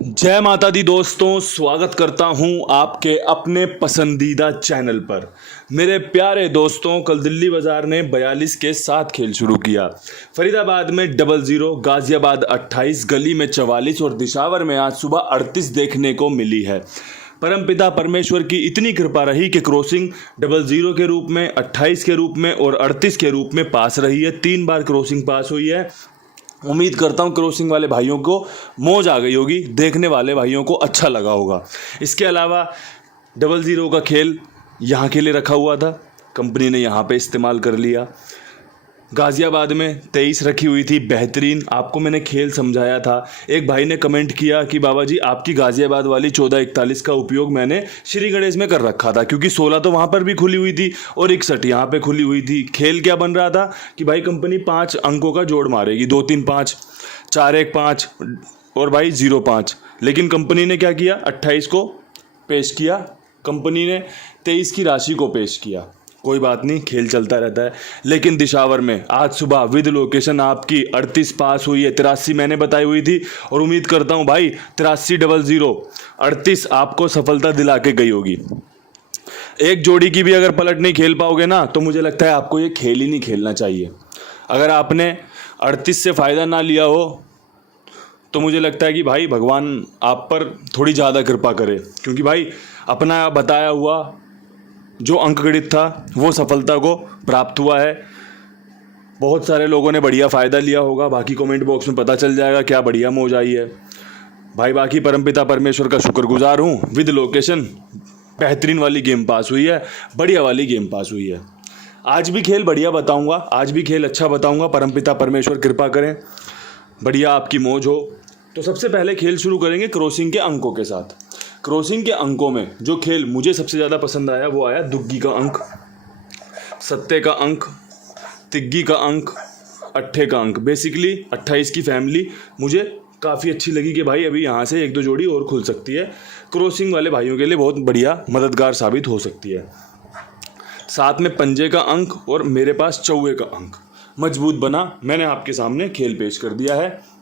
जय माता दी दोस्तों, स्वागत करता हूं आपके अपने पसंदीदा चैनल पर। मेरे प्यारे दोस्तों, कल दिल्ली बाजार ने 42 के साथ खेल शुरू किया। फरीदाबाद में 00, गाजियाबाद 28, गली में 44 और दिशावर में आज सुबह 38 देखने को मिली है। परमपिता परमेश्वर की इतनी कृपा रही कि क्रॉसिंग 00 के रूप में, 28 के रूप में और 38 के रूप में पास रही है। 3 बार क्रॉसिंग पास हुई है। उम्मीद करता हूँ क्रॉसिंग वाले भाइयों को मौज आ गई होगी, देखने वाले भाइयों को अच्छा लगा होगा। इसके अलावा 00 का खेल यहाँ के लिए रखा हुआ था, कंपनी ने यहाँ पे इस्तेमाल कर लिया। गाज़ियाबाद में 23 रखी हुई थी, बेहतरीन। आपको मैंने खेल समझाया था। एक भाई ने कमेंट किया कि बाबा जी आपकी गाज़ियाबाद वाली 1441 का उपयोग मैंने श्री गणेश में कर रखा था, क्योंकि 16 तो वहाँ पर भी खुली हुई थी और 61 यहाँ पे खुली हुई थी। खेल क्या बन रहा था कि भाई कंपनी 5 अंकों का जोड़ मारेगी, 2 3 5, 4 1 5 और भाई 0 5। लेकिन कंपनी ने क्या किया, 28 को पेश किया, कंपनी ने 23 की राशि को पेश किया। कोई बात नहीं, खेल चलता रहता है। लेकिन दिशावर में आज सुबह विद लोकेशन आपकी 38 पास हुई है। 83 मैंने बताई हुई थी और उम्मीद करता हूं भाई 83 00 38 आपको सफलता दिला के गई होगी। एक जोड़ी की भी अगर पलट नहीं खेल पाओगे ना, तो मुझे लगता है आपको ये खेल ही नहीं खेलना चाहिए। अगर आपने 38 से फ़ायदा ना लिया हो तो मुझे लगता है कि भाई भगवान आप पर थोड़ी ज़्यादा कृपा करे, क्योंकि भाई अपना बताया हुआ जो अंक गणित था वो सफलता को प्राप्त हुआ है। बहुत सारे लोगों ने बढ़िया फ़ायदा लिया होगा, बाकी कमेंट बॉक्स में पता चल जाएगा क्या बढ़िया मौज आई है भाई। बाकी परमपिता परमेश्वर का शुक्रगुजार हूँ। विद लोकेशन बेहतरीन वाली गेम पास हुई है, बढ़िया वाली गेम पास हुई है। आज भी खेल बढ़िया बताऊँगा, आज भी खेल अच्छा बताऊँगा। परमपिता परमेश्वर कृपा करें, बढ़िया आपकी मौज हो। तो सबसे पहले खेल शुरू करेंगे क्रॉसिंग के अंकों के साथ। क्रॉसिंग के अंकों में जो खेल मुझे सबसे ज़्यादा पसंद आया वो आया दुग्गी का अंक, सत्ते का अंक, तिग्गी का अंक, अट्ठे का अंक। बेसिकली 28 की फैमिली मुझे काफ़ी अच्छी लगी कि भाई अभी यहाँ से 1-2 जोड़ी और खुल सकती है। क्रॉसिंग वाले भाइयों के लिए बहुत बढ़िया मददगार साबित हो सकती है। साथ में पंजे का अंक और मेरे पास चौवे का अंक मजबूत बना। मैंने आपके सामने खेल पेश कर दिया है।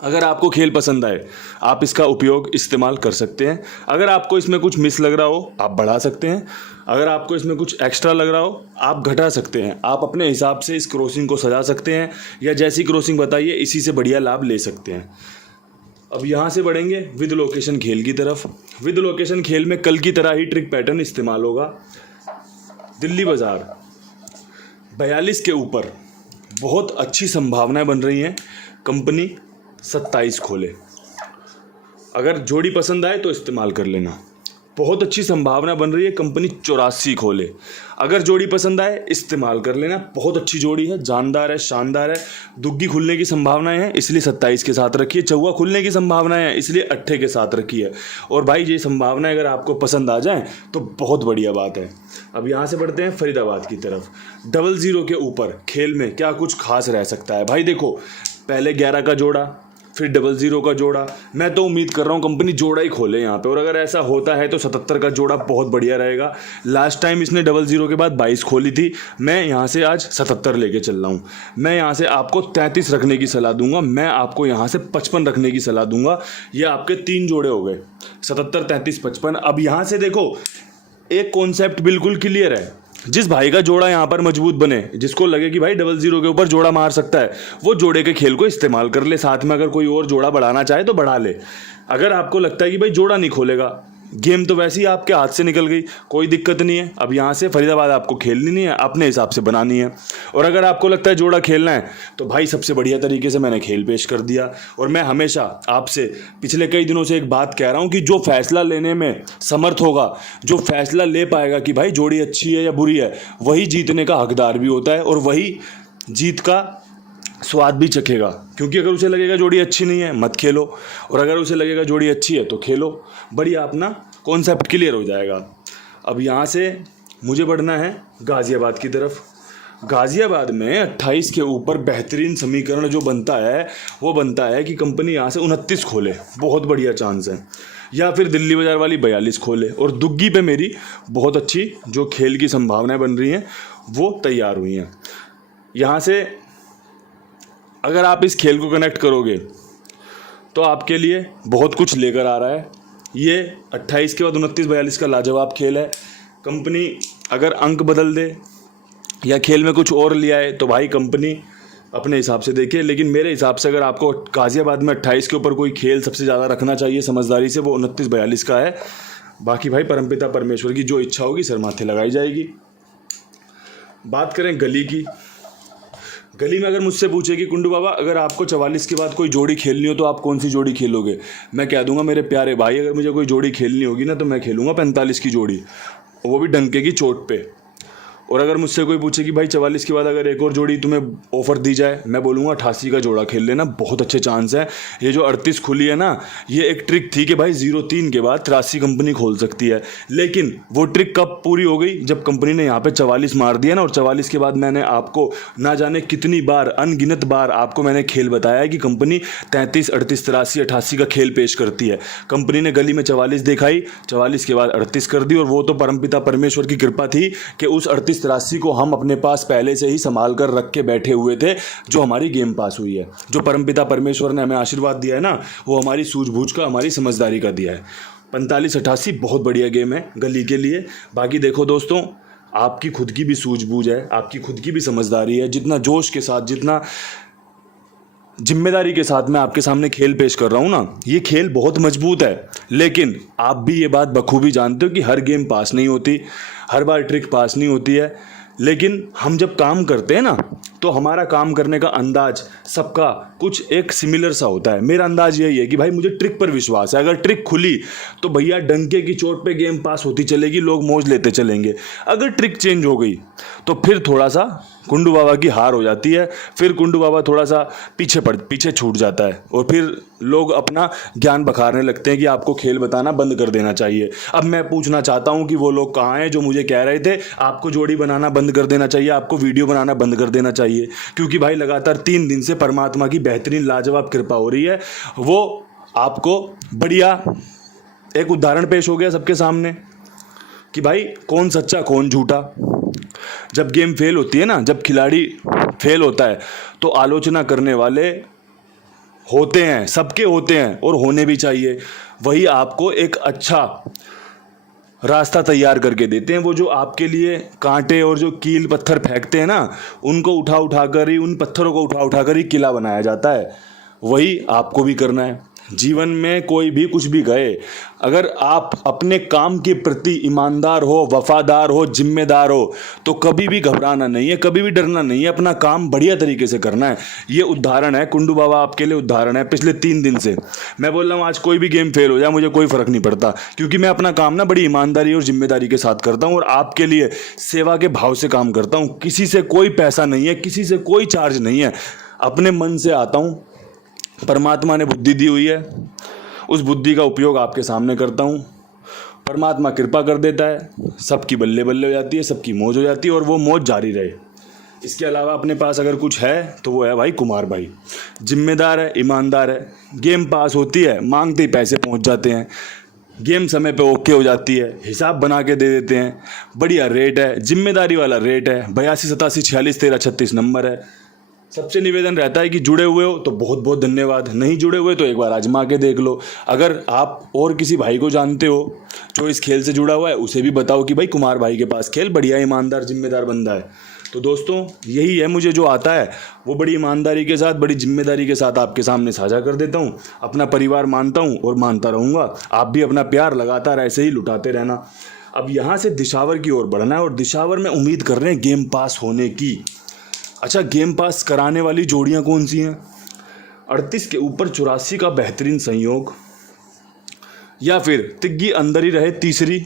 अगर आपको खेल पसंद आए आप इसका उपयोग इस्तेमाल कर सकते हैं। अगर आपको इसमें कुछ मिस लग रहा हो आप बढ़ा सकते हैं। अगर आपको इसमें कुछ एक्स्ट्रा लग रहा हो आप घटा सकते हैं। आप अपने हिसाब से इस क्रॉसिंग को सजा सकते हैं, या जैसी क्रॉसिंग बताइए इसी से बढ़िया लाभ ले सकते हैं। अब यहाँ से बढ़ेंगे विद लोकेशन खेल की तरफ। विद लोकेशन खेल में कल की तरह ही ट्रिक पैटर्न इस्तेमाल होगा। दिल्ली बाजार 42 के ऊपर बहुत अच्छी संभावनाएं बन रही हैं, कंपनी 27 खोले। अगर जोड़ी पसंद आए तो इस्तेमाल कर लेना। बहुत अच्छी संभावना बन रही है, कंपनी 84 खोले। अगर जोड़ी पसंद आए इस्तेमाल कर लेना। बहुत अच्छी जोड़ी है, जानदार है, शानदार है। दुग्गी खुलने की संभावनाएं हैं इसलिए 27 के साथ रखिए। चौवा खुलने की संभावनाएं हैं इसलिए 8 के साथ रखिए। और भाई ये संभावनाएं अगर आपको पसंद आ जाएं तो बहुत बढ़िया बात है। अब यहाँ से बढ़ते हैं फरीदाबाद की तरफ। 00 के ऊपर खेल में क्या कुछ खास रह सकता है भाई। देखो, पहले 11 का जोड़ा, फिर 00 का जोड़ा। मैं तो उम्मीद कर रहा हूँ कंपनी जोड़ा ही खोले यहाँ पे, और अगर ऐसा होता है तो 77 का जोड़ा बहुत बढ़िया रहेगा। लास्ट टाइम इसने 00 के बाद 22 खोली थी। मैं यहाँ से आज 77 लेके चल रहा हूँ। मैं यहाँ से आपको 33 रखने की सलाह दूंगा। मैं आपको यहाँ से 55 रखने की सलाह दूंगा। ये आपके 3 जोड़े हो गए, 77 33 55। अब यहाँ से देखो, एक कॉन्सेप्ट बिल्कुल क्लियर है। जिस भाई का जोड़ा यहाँ पर मजबूत बने, जिसको लगे कि भाई 00 के ऊपर जोड़ा मार सकता है, वो जोड़े के खेल को इस्तेमाल कर ले। साथ में अगर कोई और जोड़ा बढ़ाना चाहे तो बढ़ा ले। अगर आपको लगता है कि भाई जोड़ा नहीं खोलेगा, गेम तो वैसे ही आपके हाथ से निकल गई, कोई दिक्कत नहीं है। अब यहाँ से फरीदाबाद आपको खेलनी नहीं है, अपने हिसाब से बनानी है। और अगर आपको लगता है जोड़ा खेलना है तो भाई सबसे बढ़िया तरीके से मैंने खेल पेश कर दिया। और मैं हमेशा आपसे पिछले कई दिनों से एक बात कह रहा हूँ कि जो फैसला लेने में समर्थ होगा, जो फैसला ले पाएगा कि भाई जोड़ी अच्छी है या बुरी है, वही जीतने का हकदार भी होता है और वही जीत का स्वाद भी चखेगा। क्योंकि अगर उसे लगेगा जोड़ी अच्छी नहीं है मत खेलो, और अगर उसे लगेगा जोड़ी अच्छी है तो खेलो। बढ़िया अपना कॉन्सेप्ट क्लियर हो जाएगा। अब यहाँ से मुझे बढ़ना है गाज़ियाबाद की तरफ। गाज़ियाबाद में 28 के ऊपर बेहतरीन समीकरण जो बनता है वो बनता है कि कंपनी यहाँ से 29 खोले, बहुत बढ़िया चांस है। या फिर दिल्ली बाजार वाली 42 खोले। और दुग्गी पे मेरी बहुत अच्छी जो खेल की संभावनाएं बन रही हैं वो तैयार हुई हैं। यहाँ से अगर आप इस खेल को कनेक्ट करोगे तो आपके लिए बहुत कुछ लेकर आ रहा है। ये 28 के बाद 29-42 का लाजवाब खेल है। कंपनी अगर अंक बदल दे या खेल में कुछ और ले आए तो भाई कंपनी अपने हिसाब से देखिए, लेकिन मेरे हिसाब से अगर आपको गाज़ियाबाद में 28 के ऊपर कोई खेल सबसे ज़्यादा रखना चाहिए समझदारी से, वो 29-42 का है। बाकी भाई परमपिता परमेश्वर की जो इच्छा होगी सर माथे लगाई जाएगी। बात करें गली की, गली में अगर मुझसे पूछे कि कुंडू बाबा अगर आपको 44 के बाद कोई जोड़ी खेलनी हो तो आप कौन सी जोड़ी खेलोगे, मैं कह दूंगा मेरे प्यारे भाई अगर मुझे कोई जोड़ी खेलनी होगी ना तो मैं खेलूंगा 45 की जोड़ी, वो भी डंके की चोट पे। और अगर मुझसे कोई पूछे कि भाई 44 के बाद अगर एक और जोड़ी तुम्हें ऑफर दी जाए, मैं बोलूँगा 88 का जोड़ा खेल लेना, बहुत अच्छे चांस है। ये जो 38 खुली है ना, ये एक ट्रिक थी कि भाई 03 के बाद 83 कंपनी खोल सकती है, लेकिन वो ट्रिक कब पूरी हो गई, जब कंपनी ने यहाँ पे 44 मार दिया ना। और 44 के बाद मैंने आपको ना जाने कितनी बार, अनगिनत बार आपको मैंने खेल बताया है कि कंपनी 33, 38, 83, 88 का खेल पेश करती है। कंपनी ने गली में 44 दिखाई, 44 के बाद 38 कर दी, और वो तो परमपिता परमेश्वर की कृपा थी कि उस 38-83 को हम अपने पास पहले से ही संभाल कर रख के बैठे हुए थे, जो हमारी गेम पास हुई है। जो परमपिता परमेश्वर ने हमें आशीर्वाद दिया है ना, वो हमारी सूझबूझ का, हमारी समझदारी का दिया है। 45-88 बहुत बढ़िया गेम है गली के लिए। बाकी देखो दोस्तों, आपकी खुद की भी सूझबूझ है, आपकी खुद की भी समझदारी है। जितना जोश के साथ, जितना जिम्मेदारी के साथ मैं आपके सामने खेल पेश कर रहा हूँ ना, ये खेल बहुत मजबूत है। लेकिन आप भी ये बात बखूबी जानते हो कि हर गेम पास नहीं होती, हर बार ट्रिक पास नहीं होती है। लेकिन हम जब काम करते हैं ना, तो हमारा काम करने का अंदाज सबका कुछ एक सिमिलर सा होता है। मेरा अंदाज यही है कि भाई मुझे ट्रिक पर विश्वास है, अगर ट्रिक खुली तो भैया डंके की चोट पे गेम पास होती चलेगी, लोग मौज लेते चलेंगे। अगर ट्रिक चेंज हो गई तो फिर थोड़ा सा कुंडू बाबा की हार हो जाती है, फिर कुंडू बाबा थोड़ा सा पीछे छूट जाता है, और फिर लोग अपना ज्ञान बखारने लगते हैं कि आपको खेल बताना बंद कर देना चाहिए। अब मैं पूछना चाहता हूं कि वो लोग कहाँ हैं जो मुझे कह रहे थे आपको जोड़ी बनाना बंद कर देना चाहिए, आपको वीडियो बनाना बंद कर देना चाहिए। क्योंकि भाई लगातार 3 दिन से परमात्मा की बेहतरीन लाजवाब कृपा हो रही है। वो आपको बढ़िया एक उदाहरण पेश हो गया सबके सामने कि भाई कौन सच्चा कौन झूठा। जब गेम फेल होती है ना, जब खिलाड़ी फेल होता है तो आलोचना करने वाले होते हैं, सबके होते हैं, और होने भी चाहिए। वही आपको एक अच्छा रास्ता तैयार करके देते हैं। वो जो आपके लिए कांटे और जो कील पत्थर फेंकते हैं ना, उनको उठा कर ही, उन पत्थरों को उठा कर ही किला बनाया जाता है। वही आपको भी करना है। जीवन में कोई भी कुछ भी गए, अगर आप अपने काम के प्रति ईमानदार हो, वफादार हो, जिम्मेदार हो, तो कभी भी घबराना नहीं है, कभी भी डरना नहीं है, अपना काम बढ़िया तरीके से करना है। ये उदाहरण है, कुंडू बाबा आपके लिए उदाहरण है। पिछले 3 दिन से मैं बोल रहा हूँ, आज कोई भी गेम फेल हो जाए मुझे कोई फ़र्क नहीं पड़ता, क्योंकि मैं अपना काम ना बड़ी ईमानदारी और जिम्मेदारी के साथ करता हूँ, और आपके लिए सेवा के भाव से काम करता हूँ। किसी से कोई पैसा नहीं है, किसी से कोई चार्ज नहीं है, अपने मन से आता हूँ। परमात्मा ने बुद्धि दी हुई है, उस बुद्धि का उपयोग आपके सामने करता हूँ। परमात्मा कृपा कर देता है, सबकी बल्ले बल्ले हो जाती है, सबकी मौज हो जाती है, और वो मौज जारी रहे। इसके अलावा अपने पास अगर कुछ है तो वो है भाई कुमार भाई। जिम्मेदार है, ईमानदार है, गेम पास होती है, मांगते ही पैसे पहुँच जाते हैं, गेम समय पे ओके हो जाती है, हिसाब बना के दे देते हैं, बढ़िया रेट है, जिम्मेदारी वाला रेट है। 82 87 46 13 36 नंबर है। सबसे निवेदन रहता है कि जुड़े हुए हो तो बहुत बहुत धन्यवाद, नहीं जुड़े हुए तो एक बार आजमा के देख लो। अगर आप और किसी भाई को जानते हो जो इस खेल से जुड़ा हुआ है, उसे भी बताओ कि भाई कुमार भाई के पास खेल बढ़िया, ईमानदार, जिम्मेदार बंदा है। तो दोस्तों यही है, मुझे जो आता है वो बड़ी ईमानदारी के साथ, बड़ी जिम्मेदारी के साथ आपके सामने साझा कर देता हूँ। अपना परिवार मानता हूँ और मानता रहूँगा। आप भी अपना प्यार लगातार ऐसे ही लुटाते रहना। अब यहाँ से दिशावर की ओर बढ़ना है, और दिशावर में उम्मीद कर रहे हैं गेम पास होने की। अच्छा, गेम पास कराने वाली जोड़ियां कौन सी हैं? 38 के ऊपर 84 का बेहतरीन संयोग, या फिर तिग्गी अंदर ही रहे तीसरी।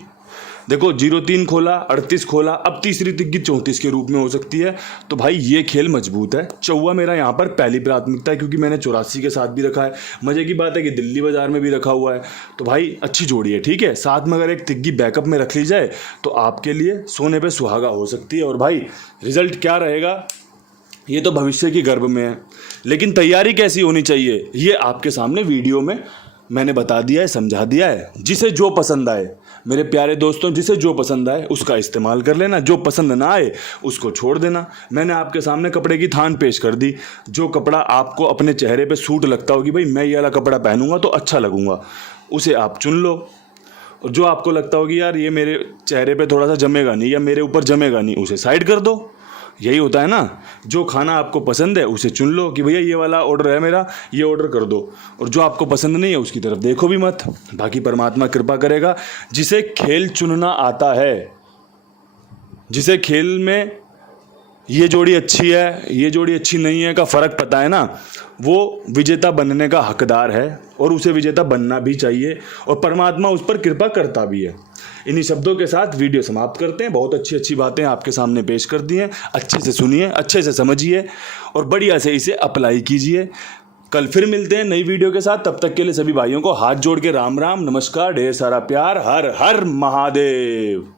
देखो 03 खोला, 38 खोला, अब तीसरी तिग्गी 34 के रूप में हो सकती है। तो भाई ये खेल मजबूत है। चौवा मेरा यहाँ पर पहली प्राथमिकता है, क्योंकि मैंने 84 के साथ भी रखा है। मजे की बात है कि दिल्ली बाजार में भी रखा हुआ है, तो भाई अच्छी जोड़ी है। ठीक है, साथ में अगर एक तिग्गी बैकअप में रख ली जाए तो आपके लिए सोने पे सुहागा हो सकती है। और भाई रिजल्ट क्या रहेगा ये तो भविष्य की गर्भ में है, लेकिन तैयारी कैसी होनी चाहिए ये आपके सामने वीडियो में मैंने बता दिया है, समझा दिया है। जिसे जो पसंद आए मेरे प्यारे दोस्तों, जिसे जो पसंद आए उसका इस्तेमाल कर लेना, जो पसंद ना आए उसको छोड़ देना। मैंने आपके सामने कपड़े की थान पेश कर दी। जो कपड़ा आपको अपने चेहरे पे सूट लगता हो कि भाई मैं ये वाला कपड़ा पहनूंगा तो अच्छा लगूंगा, उसे आप चुन लो। और जो आपको लगता हो कि यार ये मेरे चेहरे पे थोड़ा सा जमेगा नहीं या मेरे ऊपर जमेगा नहीं, उसे साइड कर दो। यही होता है ना। जो खाना आपको पसंद है उसे चुन लो कि भैया ये वाला ऑर्डर है मेरा, ये ऑर्डर कर दो। और जो आपको पसंद नहीं है उसकी तरफ देखो भी मत। बाकी परमात्मा कृपा करेगा। जिसे खेल चुनना आता है, जिसे खेल में ये जोड़ी अच्छी है ये जोड़ी अच्छी नहीं है का फ़र्क पता है ना, वो विजेता बनने का हकदार है और उसे विजेता बनना भी चाहिए और परमात्मा उस पर कृपा करता भी है। इन्हीं शब्दों के साथ वीडियो समाप्त करते हैं। बहुत अच्छी अच्छी बातें आपके सामने पेश कर दी हैं। अच्छे से सुनिए, अच्छे से समझिए और बढ़िया से इसे अप्लाई कीजिए। कल फिर मिलते हैं नई वीडियो के साथ। तब तक के लिए सभी भाइयों को हाथ जोड़ के राम राम, नमस्कार, ढेर सारा प्यार। हर हर महादेव।